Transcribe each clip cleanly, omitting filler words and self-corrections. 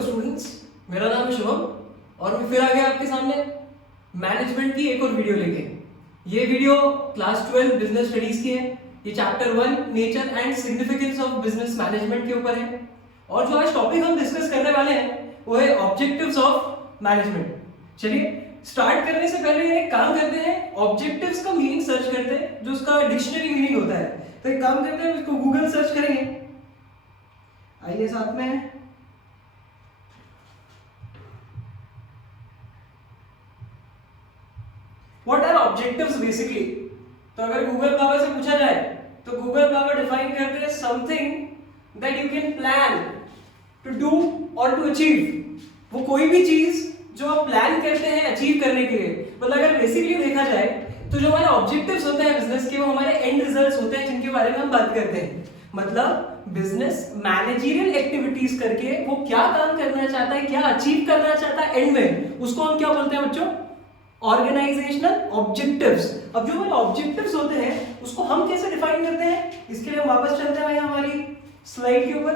Hello students, मेरा नाम है शुभम और मैं फिर आ गया आपके सामने मैनेजमेंट की एक और वीडियो लेके। ये वीडियो क्लास 12 बिजनेस स्टडीज की है। ये chapter 1 nature and significance of business management के ऊपर है। और जो आज टॉपिक हम डिस्कस करने वाले हैं वो है ऑब्जेक्टिव्स ऑफ मैनेजमेंट। चलिए स्टार्ट करने से पहले एक काम करते हैं, ऑब्जेक्टिव्स का मीनिंग सर्च करते हैं, जो उसका डिक्शनरी मीनिंग होता है। तो एक काम करते हैं, उसको गूगल सर्च करेंगे। आइए साथ में व्हाट आर ऑब्जेक्टिव्स बेसिकली। तो अगर गूगल बाबा से पूछा जाए तो गूगल बाबा डिफाइन करते हैं something that you can plan to do और टू अचीव। वो कोई भी चीज जो आप प्लान करते हैं अचीव करने के लिए। मतलब अगर बेसिकली देखा जाए तो जो हमारे ऑब्जेक्टिव्स होते हैं बिजनेस के, वो हमारे एंड रिजल्ट्स होते हैं जिनके बारे में हम बात करते हैं। मतलब बिजनेस मैनेजरियल एक्टिविटीज करके वो क्या काम करना चाहता है, क्या अचीव करना चाहता है एंड में, उसको हम क्या बोलते हैं बच्चों? Organisational objectives. अब जो हमारे ऑब्जेक्टिव्स होते हैं उसको हम कैसे डिफाइन करते हैं, इसके लिए हम वापस चलते हैं हमारी स्लाइड के ऊपर।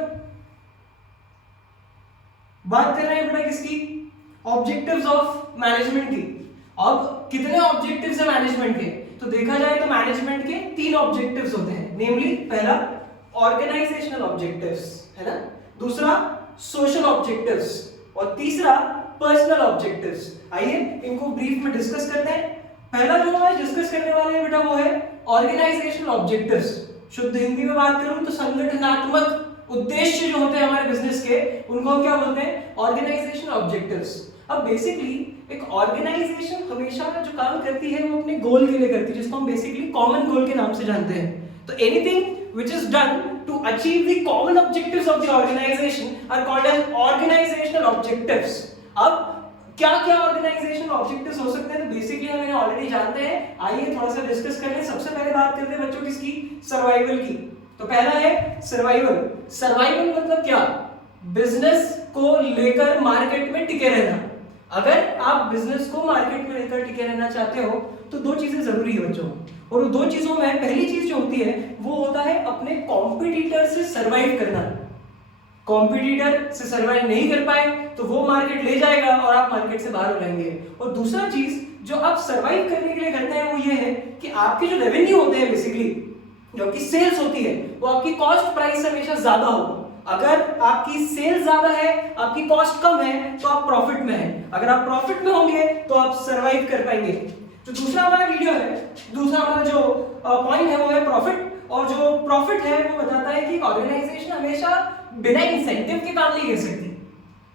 बात कर रहे हैं बेटा किसकी? ऑब्जेक्टिव्स ऑफ मैनेजमेंट की। अब कितने ऑब्जेक्टिव्स है मैनेजमेंट के? तो देखा जाए तो मैनेजमेंट के 3 ऑब्जेक्टिव्स होते हैं। नेमली पहला ऑर्गेनाइजेशनल ऑब्जेक्टिव्स है ना, दूसरा सोशल ऑब्जेक्टिव्स और तीसरा पर्सनल ऑब्जेक्टिव्स। आइए इनको ब्रीफ में डिस्कस करते हैं। पहला जो हम डिस्कस करने वाले हैं बेटा वो है ऑर्गेनाइजेशनल ऑब्जेक्टिव्स। शुद्ध हिंदी में बात करूं तो संगठनात्मक उद्देश्य जो होते हैं हमारे बिजनेस के, उनको हम क्या बोलते हैं? Organisational objectives. अब बेसिकली एक ऑर्गेनाइजेशन हमेशा जो काम करती है वो अपने गोल के लिए करती है, जिसको हम बेसिकली कॉमन गोल के नाम से जानते हैं। तो anything which is done to achieve the common objectives of the organization are called as organizational objectives. अब क्या क्या ऑर्गेनाइजेशन ऑब्जेक्टिव्स हो सकते हैं? तो बेसिकली हम इन्हें ऑलरेडी जानते हैं। आइए थोड़ा सा डिस्कस कर लें। सबसे पहले बात करते हैं बच्चों किसकी? सर्वाइवल की। तो पहला है सर्वाइवल। सर्वाइवल मतलब क्या? बिजनेस को लेकर मार्केट में टिके रहना। अगर आप बिजनेस को मार्केट में लेकर टिके रहना चाहते हो तो 2 चीजें जरूरी है बच्चों। और वो 2 चीजों में पहली चीज जो होती है वो होता है अपने कॉम्पिटिटर से सर्वाइव करना। कॉम्पिटिटर से सर्वाइव नहीं कर पाए तो वो मार्केट ले जाएगा और आप मार्केट से बाहर हो जाएंगे। और दूसरा चीज जो आप सर्वाइव करने के लिए करते हैं वो ये है कि आपके जो रेवेन्यू होते हैं बेसिकली, जो आपकी सेल्स होती है, वो आपकी कॉस्ट प्राइस से हमेशा ज्यादा हो। अगर आपकी सेल्स ज्यादा है, आपकी कॉस्ट कम है, तो आप प्रॉफिट में हैं। अगर आप प्रॉफिट में होंगे तो आप सर्वाइव कर पाएंगे। जो दूसरा हमारा वीडियो है, दूसरा हमारा जो पॉइंट है वो है प्रॉफिट। और जो प्रॉफिट है वो बताता है कि ऑर्गेनाइजेशन हमेशा बिना इंसेंटिव के काम नहीं कर सकती।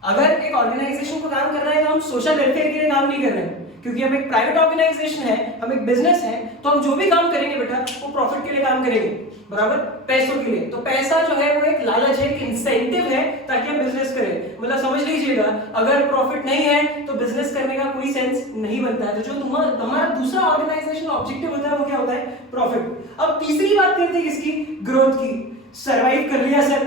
अगर एक ऑर्गेनाइजेशन को काम कर रहा है तो हम सोशल वेलफेयर के लिए काम नहीं कर रहे हैं, क्योंकि हम एक प्राइवेट ऑर्गेनाइजेशन है, हम एक बिजनेस है, तो हम जो भी काम करेंगे बेटा वो प्रॉफिट के लिए काम करेंगे, बराबर? पैसों के लिए। तो पैसा जो है वो एक लालच है, एक इंसेंटिव है ताकि हम बिजनेस करें। मतलब समझ लीजिएगा, अगर प्रॉफिट नहीं है तो बिजनेस करने का कोई सेंस नहीं बनता है। तो जो हमारा दूसरा ऑर्गेनाइजेशन ऑब्जेक्टिव होता है वो क्या होता है? प्रॉफिट। अब तीसरी बात करते हैं किसकी? ग्रोथ की। सर्वाइव कर लिया सर,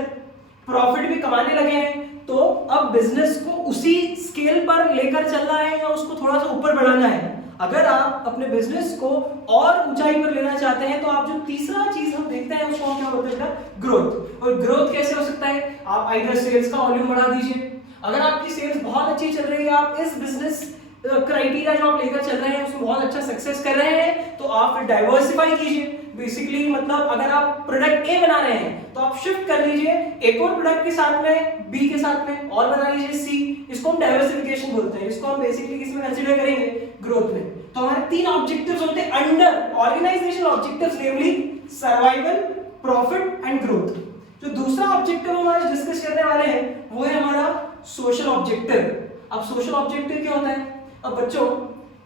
प्रॉफिट भी कमाने लगे हैं, तो अब बिजनेस को उसी स्केल पर लेकर चलना है या उसको थोड़ा सा ऊपर बढ़ाना है। अगर आप अपने बिजनेस को और ऊंचाई पर लेना चाहते हैं तो आप जो तीसरा चीज हम देखते हैं उसको क्या बोलते हैं? ग्रोथ। और ग्रोथ कैसे हो सकता है? आप आइदर सेल्स का वॉल्यूम बढ़ा दीजिए। अगर आपकी सेल्स बहुत अच्छी चल रही है, आप इस बिजनेस क्राइटेरिया जो आप लेकर चल रहे हैं उसमें बहुत अच्छा सक्सेस कर रहे हैं, तो आप डाइवर्सिफाई कीजिए। बेसिकली मतलब अगर आप प्रोडक्ट ए बना रहे हैं तो आप शिफ्ट कर लीजिए एक और प्रोडक्ट के साथ में, बी के साथ में, और बना लीजिए सी। इसको हम डाइवर्सिफिकेशन बोलते हैं। इसको हम बेसिकली किसमें कंसीडर करेंगे? ग्रोथ में। तो हमारे 3 ऑब्जेक्टिव्स होते हैं under organisational objectives, namely survival, profit and growth. जो दूसरा ऑब्जेक्टिव हम आज डिस्कस करने वाले हैं वो है हमारा सोशल ऑब्जेक्टिव। अब सोशल ऑब्जेक्टिव क्या होता है? अब बच्चों,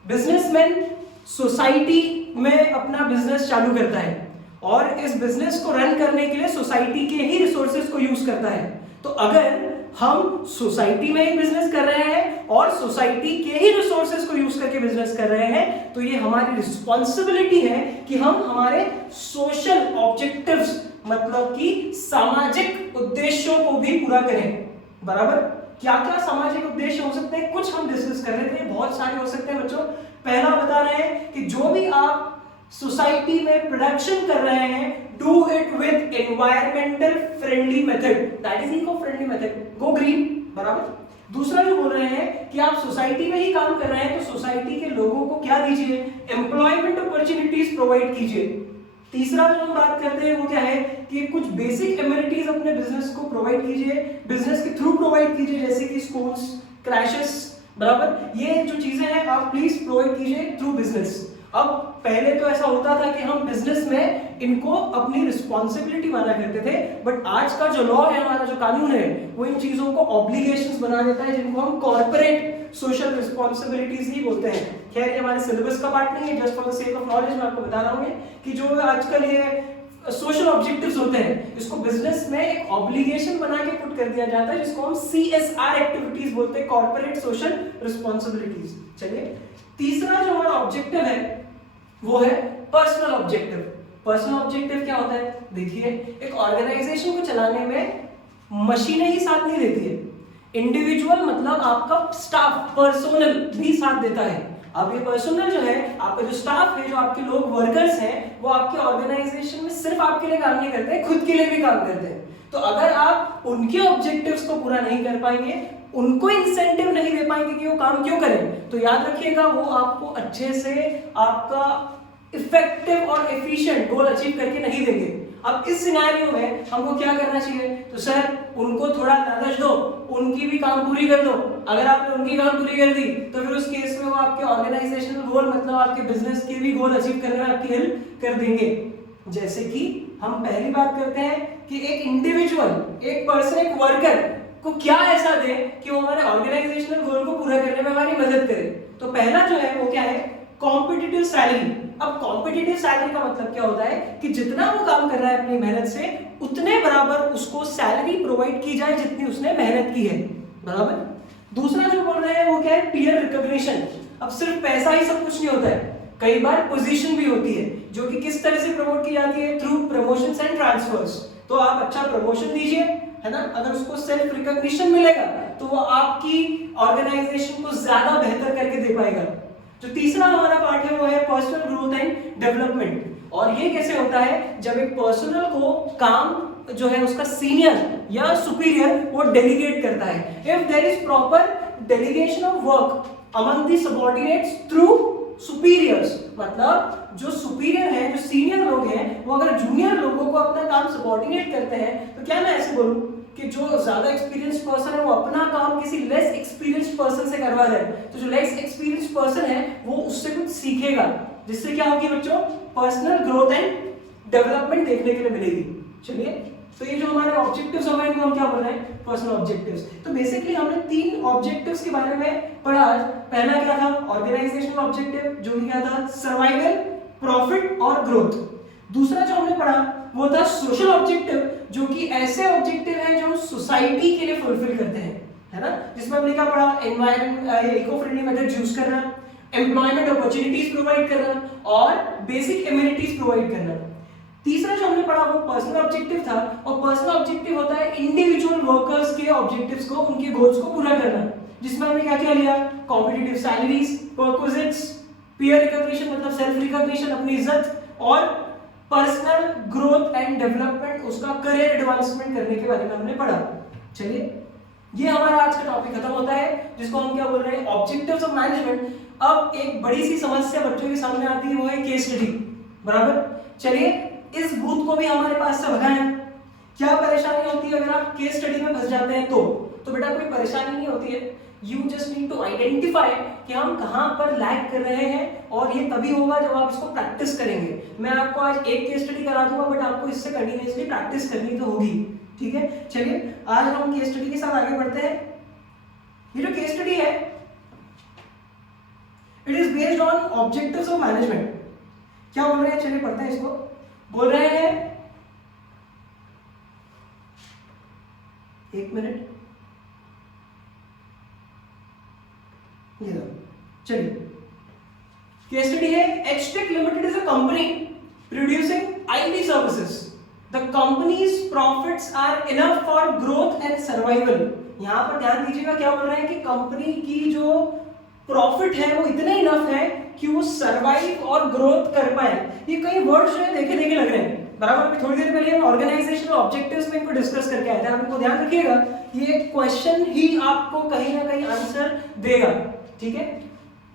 बिजनेसमैन सोसाइटी में अपना बिजनेस चालू करता है और इस बिजनेस को रन करने के लिए सोसाइटी के ही रिसोर्सेज को यूज करता है। तो अगर हम सोसाइटी में ही बिजनेस कर रहे हैं और सोसाइटी के ही रिसोर्सेज को यूज करके बिजनेस कर रहे हैं, तो ये हमारी रिस्पॉन्सिबिलिटी है कि हम हमारे सोशल ऑब्जेक्टिव्स मतलब कि सामाजिक उद्देश्यों को भी पूरा करें, बराबर? क्या क्या सामाजिक उद्देश्य हो सकते हैं कुछ हम डिस्कस कर रहे थे, बहुत सारे हो सकते हैं बच्चों। पहला बता रहे हैं कि जो भी आप सोसाइटी में प्रोडक्शन कर रहे हैं, do it with environmental friendly method, that is eco friendly method. Go green, बराबर। दूसरा जो बोल रहे हैं कि आप सोसाइटी में ही काम कर रहे हैं तो सोसाइटी के लोगों को क्या दीजिए, एम्प्लॉयमेंट अपॉर्चुनिटीज प्रोवाइड कीजिए। तीसरा जो हम बात करते हैं वो क्या है कि कुछ बेसिक एमिनिटीज अपने बिजनेस को प्रोवाइड कीजिए, बिजनेस के थ्रू प्रोवाइड कीजिए, जैसे कि स्कूल्स, क्रैशेस, बराबर। ये जो चीजें हैं आप प्लीज प्रोवाइड कीजिए थ्रू बिजनेस। अब पहले तो ऐसा होता था कि हम बिजनेस में इनको अपनी रिस्पॉन्सिबिलिटी माना करते थे, बट आज का जो लॉ है, हमारा जो कानून है, वो इन चीजों को ऑब्लिगेशंस बना देता है, जिनको हम कॉर्पोरेट सोशल रिस्पॉन्सिबिलिटीज ही बोलते हैं। खैर ये हमारे सिलेबस का पार्ट नहीं है, just for the sake of knowledge मैं आपको बता रहा हूँ कि जो आजकल ये सोशल ऑब्जेक्टिव्स होते हैं, इसको बिजनेस में एक ऑब्लिगेशन बना के पुट कर दिया जाता है, जिसको हम CSR एक्टिविटीज बोलते हैं, कॉर्पोरेट सोशल रिस्पॉन्सिबिलिटीज। चलिए, तीसरा जो हमारा ऑब्जेक्टिव है वो है पर्सनल ऑब्जेक्टिव। पर्सनल ऑब्जेक्टिव क्या होता है? देखिए, एक ऑर्गेनाइजेशन को चलाने में मशीनें ही साथ नहीं देती है, इंडिविजुअल मतलब आपका स्टाफ, पर्सोनल भी साथ देता है। अब ये पर्सोनल जो है, आपका जो स्टाफ है, जो आपके लोग वर्कर्स हैं, वो आपके ऑर्गेनाइजेशन में सिर्फ आपके लिए काम नहीं करते, खुद के लिए भी काम करते हैं। तो अगर आप उनके ऑब्जेक्टिव्स को पूरा नहीं कर पाएंगे, उनको इंसेंटिव नहीं दे पाएंगे कि वो काम क्यों करें, तो याद रखिएगा वो आपको अच्छे से आपका इफेक्टिव और एफिशिएंट गोल अचीव करके नहीं देंगे। अब इस सिनेरियो में हमको क्या करना चाहिए? तो सर उनको थोड़ा लालच दो, उनकी भी काम पूरी कर दो। अगर आपने उनकी काम पूरी कर दी तो फिर उस केस में वो आपके ऑर्गेनाइजेशनल गोल मतलब आपके बिजनेस के भी गोल अचीव करने में आपकी हेल्प कर देंगे। जैसे कि हम पहली बात करते हैं कि एक इंडिविजुअल, एक पर्सन, एक वर्कर को क्या ऐसा दे कि वो हमारे ऑर्गेनाइजेशनल गोल को पूरा करने में हमारी मदद करे। तो पहला जो है वो क्या है? Competitive salary. अब कॉम्पिटिटिव सैलरी का मतलब क्या होता है कि जितना वो काम कर रहा है अपनी मेहनत से, उतने बराबर उसको सैलरी प्रोवाइड की जाए जितनी उसने मेहनत की है, बराबर। दूसरा जो बोल रहे हैं वो क्या है? Peer recognition. अब सिर्फ पैसा ही सब कुछ नहीं होता है, कई बार पोजीशन भी होती है, जो कि किस तरह से प्रमोट की जाती है? Through promotions and transverse. तो आप अच्छा प्रमोशन दीजिए, है ना, अगर उसको सेल्फ रिकॉग्निशन मिलेगा तो वो आपकी ऑर्गेनाइजेशन को ज्यादा बेहतर करके दे पाएगा। जो तीसरा हमारा पार्ट है वो है पर्सनल ग्रोथ एंड डेवलपमेंट। और ये कैसे होता है? जब एक पर्सनल को काम जो है उसका सीनियर या सुपीरियर वो डेलीगेट करता है। If there is proper delegation of work among the subordinates through superiors, मतलब जो सुपीरियर है, जो सीनियर लोग हैं, वो अगर जूनियर लोगों को अपना काम सबऑर्डिनेट करते हैं, तो क्या मैं ऐसे बोलूं कि जो ज्यादा एक्सपीरियंस्ड पर्सन है वो अपना काम किसी लेस एक्सपीरियंस्ड पर्सन से करवा रहा है, तो जो लेस एक्सपीरियंस्ड पर्सन है वो उससे कुछ सीखेगा, जिससे क्या होगी बच्चों? पर्सनल ग्रोथ एंड डेवलपमेंट देखने के लिए मिलेगी। चलिए, तो ये जो हमारे ऑब्जेक्टिव्स होंगे इनको हम क्या बोल रहे हैं? Personal objectives. तो बेसिकली हमने 3 ऑब्जेक्टिव्स के बारे में पढ़ा आज। पहला क्या था? ऑर्गेनाइजेशनल ऑब्जेक्टिव, जो कि क्या था? सर्वाइवल, प्रॉफिट और ग्रोथ। दूसरा जो हमने पढ़ा वो था सोशल ऑब्जेक्टिव, जो कि ऐसे ऑब्जेक्टिव हैं जो हम सोसाइटी के लिए फुलफिल करते हैं, है ना, जिसमें हमने क्या पढ़ा? Environment, eco friendly method use करना, एम्प्लॉयमेंट अपॉर्चुनिटीज प्रोवाइड करना और बेसिक एमिनिटीज प्रोवाइड करना। तीसरा जो हमने पढ़ा वो पर्सनल ऑब्जेक्टिव था, और पर्सनल ऑब्जेक्टिव होता है इंडिविजुअल वर्कर्स के ऑब्जेक्टिव्स को, उनके गोल्स को पूरा करना, जिसमें हमने क्या क्या लिया? Competitive salaries, perquisites, peer recognition मतलब सेल्फ रिकॉग्निशन, अपनी इज्जत, और पर्सनल ग्रोथ एंड डेवलपमेंट, उसका करियर एडवांसमेंट करने के बारे में हमने पढ़ा। चलिए, ये हमारा आज का टॉपिक खत्म होता है, जिसको हम क्या बोल रहे हैं? Objectives of management. अब एक बड़ी सी समस्या बच्चों के सामने आती है, वो है केस स्टडी, बराबर। चलिए, इस भूत को भी हमारे पास से भगाएं। क्या परेशानी होती है अगर आप केस स्टडी में फंस जाते हैं? तो बेटा कोई परेशानी नहीं होती है, you just need to identify कि हम कहां पर लैग कर रहे हैं, और ये तभी होगा जब आप इसको प्रैक्टिस करेंगे। मैं आपको आज एक केस स्टडी करा दूंगा, बट आपको इससे कंटिन्यूअसली प्रैक्टिस करनी तो होगी, ठीक है। चलिए, आज हम केस स्टडी के साथ आगे बढ़ते हैं। ये जो केस स्टडी है, it is based on objectives of management. क्या बोल रहे हैं? चलिए पढ़ते हैं इसको। बोल रहे हैं, एक मिनट, ये लो, चलिए। केस स्टडी है, एचटेक limited is a company producing IT services. The company's profits are enough for growth and survival. यहां पर ध्यान दीजिएगा, क्या बोल रहे हैं कि कंपनी की जो प्रॉफिट है वो इतने इनफ है कि वो सर्वाइव और ग्रोथ कर पाए। ये कई वर्ड्स जो है देखे देखे लग रहे हैं, बराबर। अभी थोड़ी देर पहले हम ऑर्गेनाइजेशनल ऑब्जेक्टिव्स में इनको डिस्कस करके आए थे, आप इनको ध्यान रखिएगा ये क्वेश्चन ही आपको कहीं ना कहीं आंसर देगा, ठीक है।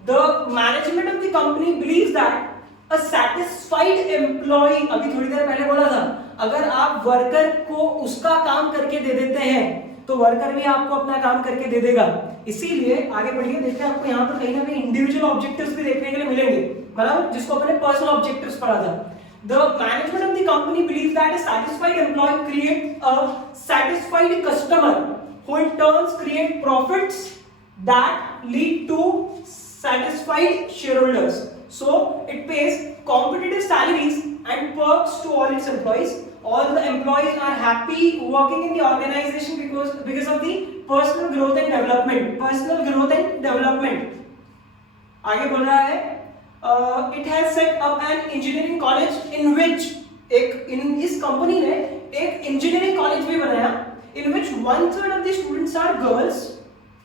The management of the company believes that a satisfied employee, अभी थोड़ी देर पहले बोला था, अगर आप वर्कर को उसका काम करके दे देते हैं तो वर्कर भी आपको अपना काम करके दे देगा। इसीलिए आगे बढ़िए, देखते हैं आपको यहाँ पर कहीं ना कहीं इंडिविजुअल ऑब्जेक्टिव्स भी देखने के लिए मिलेंगे, बराबर, जिसको अपने पर्सनल ऑब्जेक्टिव्स पढ़ा था। The management of the company believes that a satisfied employee creates a satisfied customer, who in turn create profits that lead to satisfied shareholders. So it pays competitive salaries and perks to all its employees. All the employees are happy working in the organization because of the personal growth and development. Personal growth and development. आगे बोल रहा है it has set up an engineering college in which इस company ने एक engineering college भी बनाया in which 1/3 of the students are girls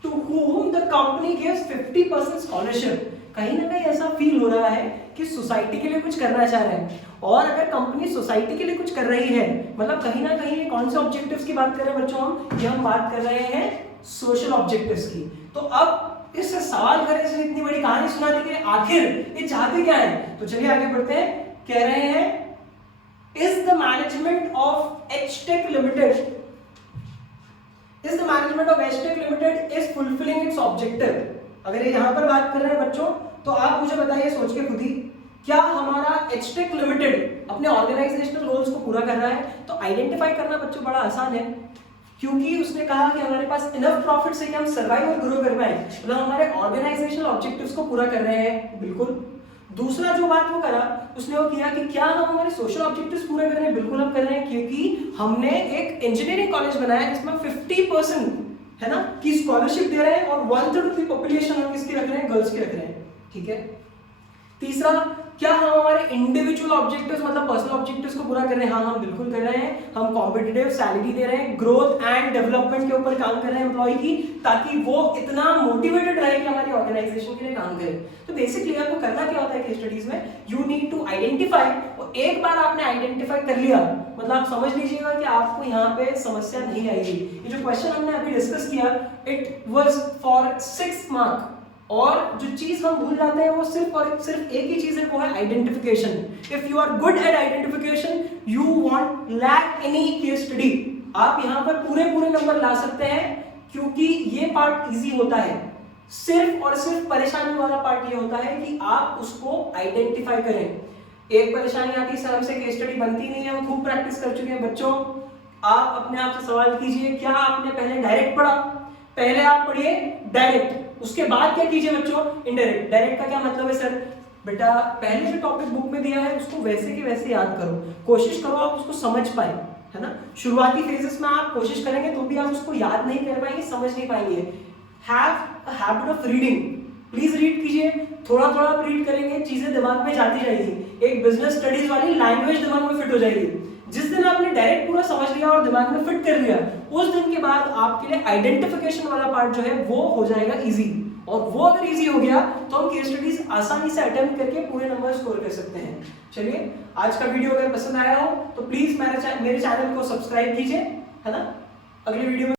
to whom the company gives 50% scholarship. कहीं ना कहीं ऐसा फील हो रहा है कि सोसाइटी के लिए कुछ करना चाह रहे हैं, और अगर कंपनी सोसाइटी के लिए कुछ कर रही है मतलब कहीं ना कहीं कौन से ऑब्जेक्टिव्स की बात कर रहे हैं बच्चों हम बात कर रहे हैं सोशल ऑब्जेक्टिव्स की। तो अब इससे सवाल करने से इतनी बड़ी कहानी सुना दी कि आखिर ये चाहते क्या है, तो चलिए आगे बढ़ते हैं। कह रहे हैं इज द मैनेजमेंट ऑफ एचटेक limited is fulfilling its objective. अगर ये यहां पर बात कर रहे हैं बच्चों तो आप मुझे बताइए सोच के खुद ही, क्या हमारा एचटेक लिमिटेड अपने ऑर्गेनाइजेशनल गोल्स को पूरा कर रहा है? तो आइडेंटिफाई करना बच्चों बड़ा आसान है, क्योंकि उसने कहा कि हमारे पास इनफ प्रॉफिट्स है कि हम सर्वाइव और ग्रो कर पाए, मतलब हमारे ऑर्गेनाइजेशनल ऑब्जेक्टिव्स को पूरा कर रहे हैं, बिल्कुल। दूसरा जो बात वो करा उसने वो किया कि क्या हम हमारे सोशल ऑब्जेक्टिव्स पूरे कर रहे हैं? बिल्कुल हम कर रहे हैं, क्योंकि हमने एक इंजीनियरिंग कॉलेज बनाया जिसमें 50% है ना की स्कॉलरशिप दे रहे हैं और 1/3 ऑफ द पॉपुलेशन हम किसकी रख रहे हैं? गर्ल्स की रख रहे हैं, ठीक है। तीसरा, क्या हम हमारे इंडिविजुअल ऑब्जेक्टिव्स मतलब पर्सनल ऑब्जेक्टिव्स को पूरा कर रहे हैं? हाँ हम बिल्कुल कर रहे हैं। हम कॉम्पिटिटिव सैलरी दे रहे हैं, ग्रोथ एंड डेवलपमेंट के ऊपर काम कर रहे हैं एम्प्लॉय की, ताकि वो इतना मोटिवेटेड रहे कि हमारी ऑर्गेनाइजेशन के लिए काम करे। तो बेसिकली आपको करना क्या होता है केस स्टडीज में, यू नीड टू आइडेंटिफाई, और एक बार आपने आइडेंटिफाई कर लिया मतलब आप समझ लीजिएगा कि आपको यहाँ पे समस्या नहीं आएगी। ये जो क्वेश्चन हमने अभी डिस्कस किया इट वाज फॉर 6 मार्क, और जो चीज हम भूल जाते हैं वो सिर्फ और सिर्फ एक ही चीज है, वो है identification. If you are good at identification you won't lack any case study. आप यहाँ पर पूरे नंबर ला सकते हैं, क्योंकि ये पार्ट इजी होता है। सिर्फ और सिर्फ परेशानी वाला पार्ट ये होता है कि आप उसको आइडेंटिफाई करें। एक परेशानी आती है सर हमसे केस स्टडी बनती नहीं है, हम खूब प्रैक्टिस कर चुके हैं। बच्चों आप अपने आप से सवाल कीजिए, क्या आपने पहले डायरेक्ट पढ़ा? पहले आप पढ़िए डायरेक्ट, उसके बाद क्या कीजिए बच्चों? इनडायरेक्ट। डायरेक्ट का क्या मतलब है सर? बेटा पहले जो टॉपिक बुक में दिया है उसको वैसे के वैसे याद करो, कोशिश करो आप उसको समझ पाए, है ना। शुरुआती फेजेस में आप कोशिश करेंगे तो भी आप उसको याद नहीं कर पाएंगे, समझ नहीं पाएंगे। Have a habit of reading, please read कीजिए, थोड़ा थोड़ा आप रीड करेंगे चीजें दिमाग में जाती जाएगी, एक बिजनेस स्टडीज वाली लैंग्वेज दिमाग में फिट हो जाएगी। जिस दिन आपने डायरेक्ट पूरा समझ लिया और दिमाग में फिट कर लिया, उस दिन के बाद आपके लिए आइडेंटिफिकेशन वाला पार्ट जो है वो हो जाएगा इजी, और वो अगर इजी हो गया तो हम केस स्टडीज आसानी से अटेम्प्ट करके पूरे नंबर स्कोर कर सकते हैं। चलिए आज का वीडियो अगर पसंद आया हो तो प्लीज मेरे चैनल को सब्सक्राइब कीजिए, है ना। अगले वीडियो में